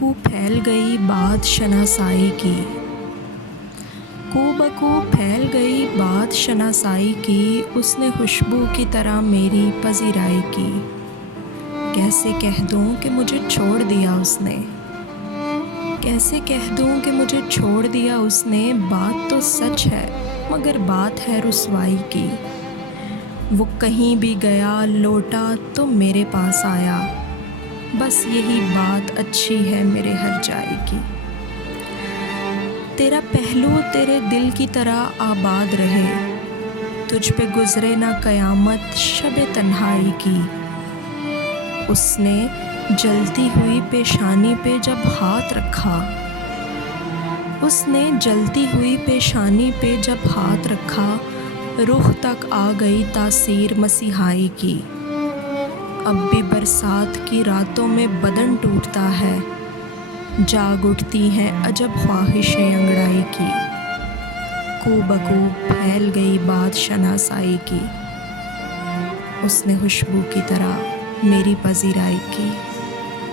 बकू पھیل गई बात शनासाई की, को बकू फैल गई बात शनासाई की, उसने खुशबू की तरह मेरी पजीराई की। कैसे कह दूँ कि मुझे छोड़ दिया उसने, कैसे कह दूँ कि मुझे छोड़ दिया उसने, बात तो सच है मगर बात है रुसवाई की। वो कहीं भी गया लौटा तो मेरे पास आया, बस यही बात अच्छी है मेरे हर जाई की। तेरा पहलू तेरे दिल की तरह आबाद रहे, तुझ पे गुजरे ना कयामत शब तन्हाई की। उसने जलती हुई पेशानी पे जब हाथ रखा, उसने जलती हुई पेशानी पे जब हाथ रखा, रुख तक आ गई तासीर मसीहाई की। अब भी बरसात की रातों में बदन टूटता है, जाग उठती हैं अजब ख्वाहिशें अंगड़ाई की। को बकू फैल गई बात शनासाई की, उसने खुशबू की तरह मेरी पजीराई की।